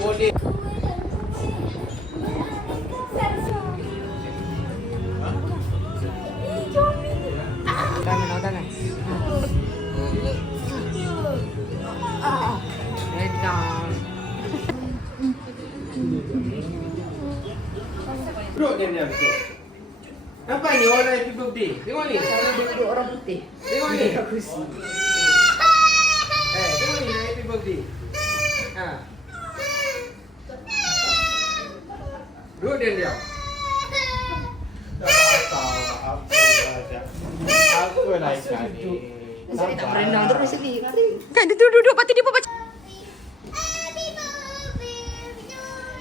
boleh. Tangan. Redang. Duduk diam. Nampak ni orang happy birthday? Tengok ni. Cara duduk orang putih. Tengok ni. Tengok ni happy birthday. Ha. Duduk diam. Apa lah ikan ni? Saya tak berenang terus sedih. Kan dia duduk lepas tu dia pun baca.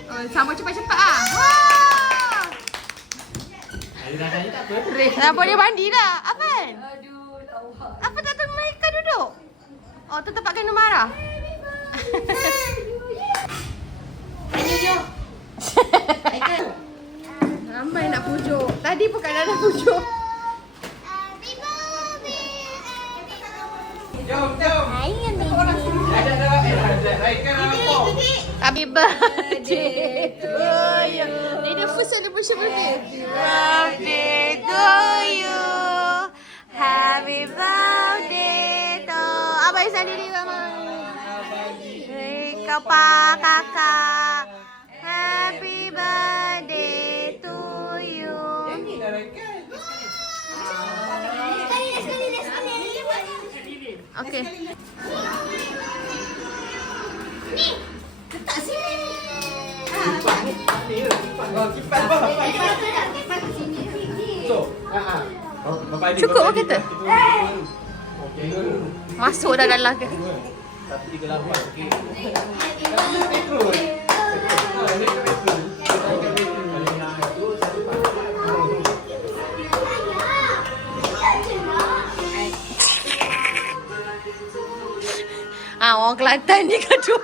Oh, sama cepat-cepat ah. Wah. Rasanya tak apa. Dah boleh mandi dah. Afan. Apa tak tengok mereka duduk? Oh, tu tempat kena marah. Ramai nak pujuk. Tadi pun kan ada pujuk. Jom. Ada. Raikan apa? Happy birthday to you. Ni the first celebration birthday. Happy birthday to you. Happy birthday to Abang Izzan diri mama. Kau pak kakak. Happy birthday to you. Okay. Letak sini. Kipas So, Cukup ke kita? Okey. Masuk dah dalam ke? Tapi 38 okey. Orang Kelantan ni gaduh.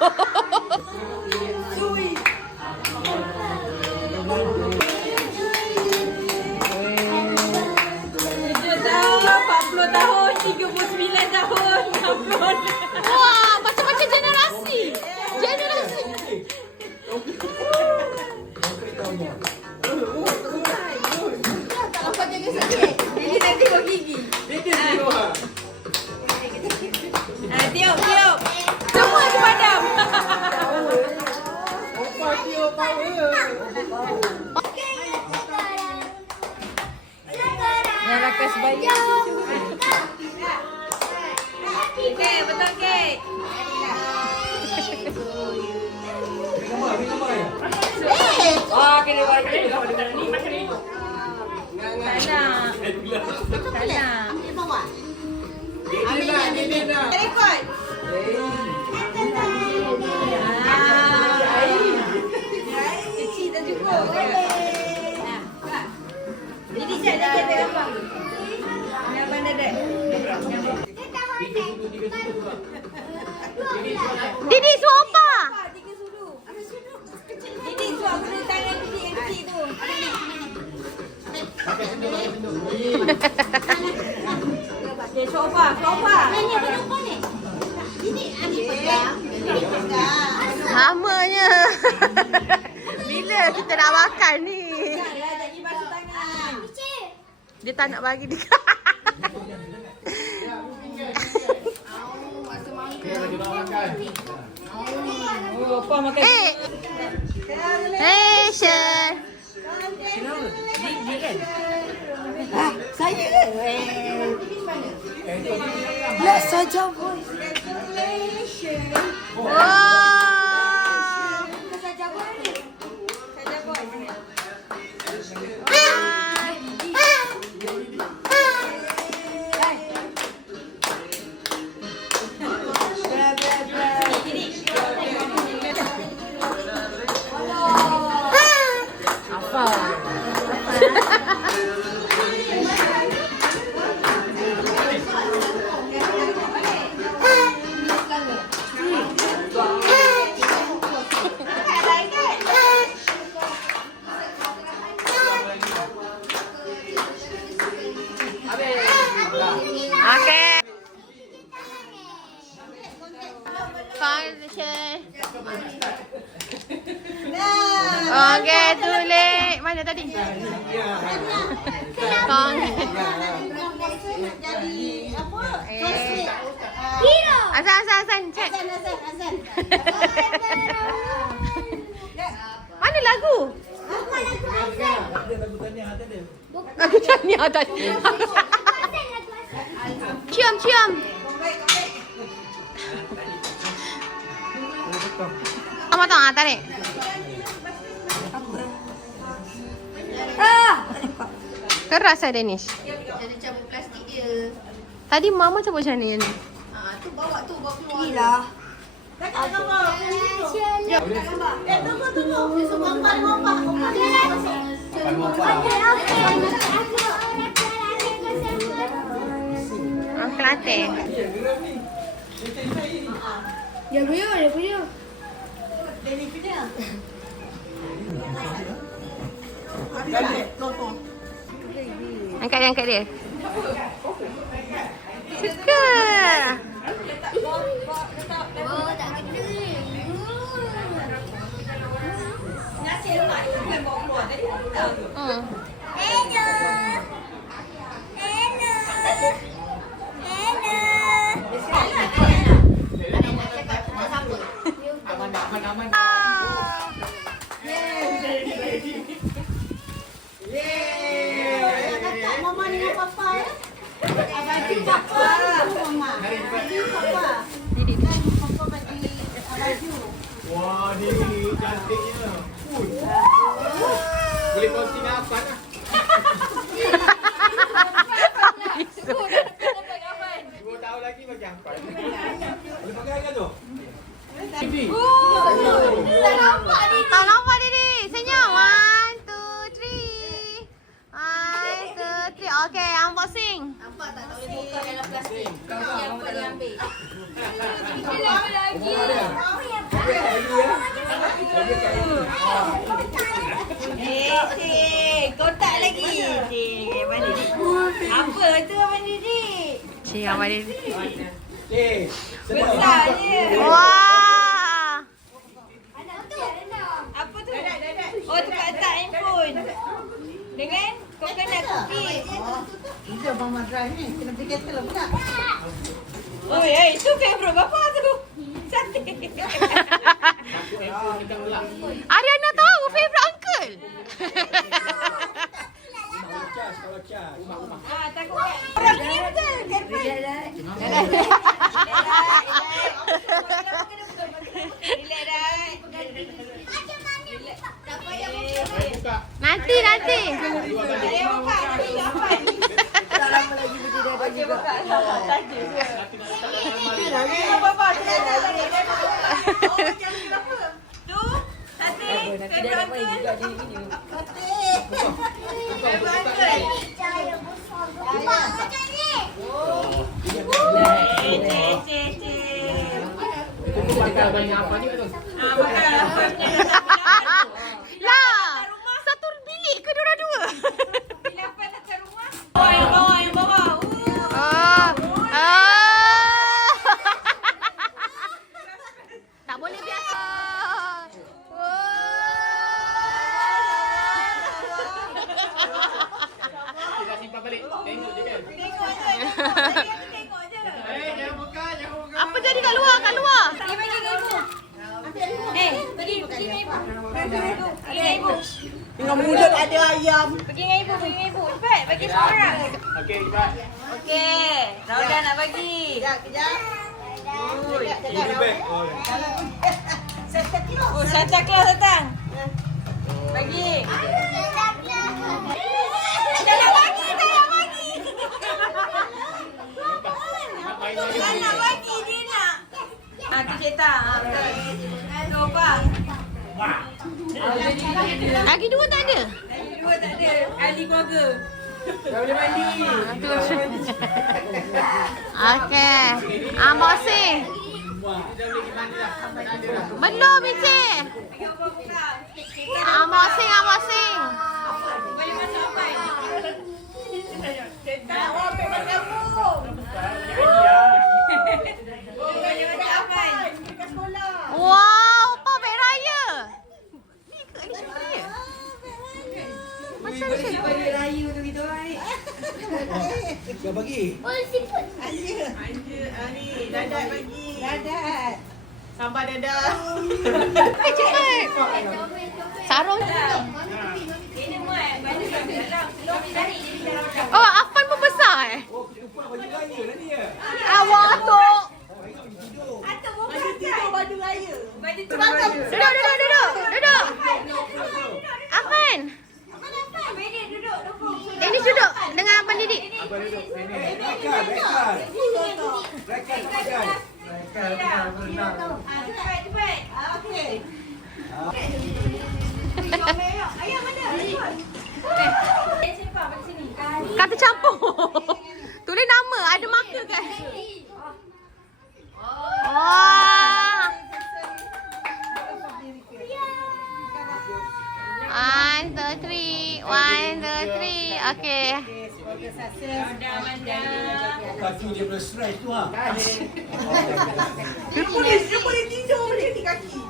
Wah, macam-macam generasi. Tak nampak jaga sakit. Jadi nanti kau gigi. Tiup. Semua dipadam. Yang rakas bayi. Okey, betul kek. Kena bagi. Ni makan ni. Tak nak. Ambil bawah. Ini nak. Rekod. Kecil tak cukup. Jadi jangan kita apa? Yang mana dek? Didi suapa. Tiga sudu. Jadi suap guna tangan Didi yang kecil tu. Okay, sofa. Ni apa lupa ni? Didi ambil pegang. Lamanya. Bila kita nak makan ni? Janganlah jadi basuh tangan. Dia tak nak bagi dia. Oh, apa makan? Hey, Sher. Gigi kan? Saya kan? Lah saja boy. Wow. Saja boy ni. Saja boy. Congratulate. Mana tadi? Jadi apa? Hero. Azan. Check. Azan. Mana lagu? Lagu Tania tadi. Cium. Kamu tahu tak tarik? Keras lah Danish. Jadi cabut plastik dia. Tadi mama cabut macam ni. Tu bawa keluar. Inilah. Tak gambar. Tunggu. Suruh gambar. Kelantan. Dia punya. Angkat dia. Suka. Oh, tak kena. Nasi lemak ni bukan bawa keluar tadi. Hello. Aman. Mama dengan papa ya. Abang papa. Mama. Papa. Papa bagi baju. Wah, ni cantiknya. Boleh kongsi dengan apa lah. Dua tahun lagi bagi apa? Boleh pakai kan tu? Tak nampak Didi. Senyum. 1, 2, 3. 1, 2, 3. Okay, unboxing. Nampak tak boleh buka dalam plastik. Yang apa dia ambil? Kotak lagi. Abang Didi. Apa tu Abang Didi? Cik, Abang Didi. Besar je. Wah. Apa tu? Oh, tu kotak handphone. Dengan coconut cookies. Ini Mama Drive ni, kena beli kettle lah bukan? Oh, itu favourite bapa tu. Cantik. Ariana tahu favourite uncle. Takut orang ni betul. Relax dah. Nanti. Lah, satu bilik ke dua-dua? Yang bawah. Tak boleh biasa. Kita simpan balik. Tengok je kan. Tengok je. Jangan buka. Apa jadi kat luar? Pergi dengan ibu. Pergi dengan ibu. Dengan mulut ada ayam. Pergi dengan ibu. Cepat, bagi semua orang. Okey, cepat. Okey, Rauda nak bagi. Kejap. Oh, Santa Claus datang. Bagi. Jangan bagi. Tak nak bagi, dia nak. Tu cerita. Betul. Lagi dua tak ada? Lagi dua tak ada. Ahli keluarga. Dah boleh mandi. Okey. Unboxing. Belum, Mici. Unboxing. Boleh masuk apa? Tak, ambil macam tu. Boleh macam kau bagi. Anja. Ni, Dadat bagi. Dadat. Sambal dadah. Cepat. Sarung juga. Oh, Afan pun besar eh? Oh, ketupat baju raya lah dia. Awak tu. Baik nak tidur. Baju tidur baju raya. Duduk. Afan. Dennis duduk dengan Abang Didik. Abang duduk sini. Rakan. Okey. Kata campur. Tulis nama, ada marker kan? Oh. 1, 2, 3. 1, 2, 3. Okay. Semoga sukses. Kaki dia boleh stretch tu ha. Dia boleh tidur dia di kaki.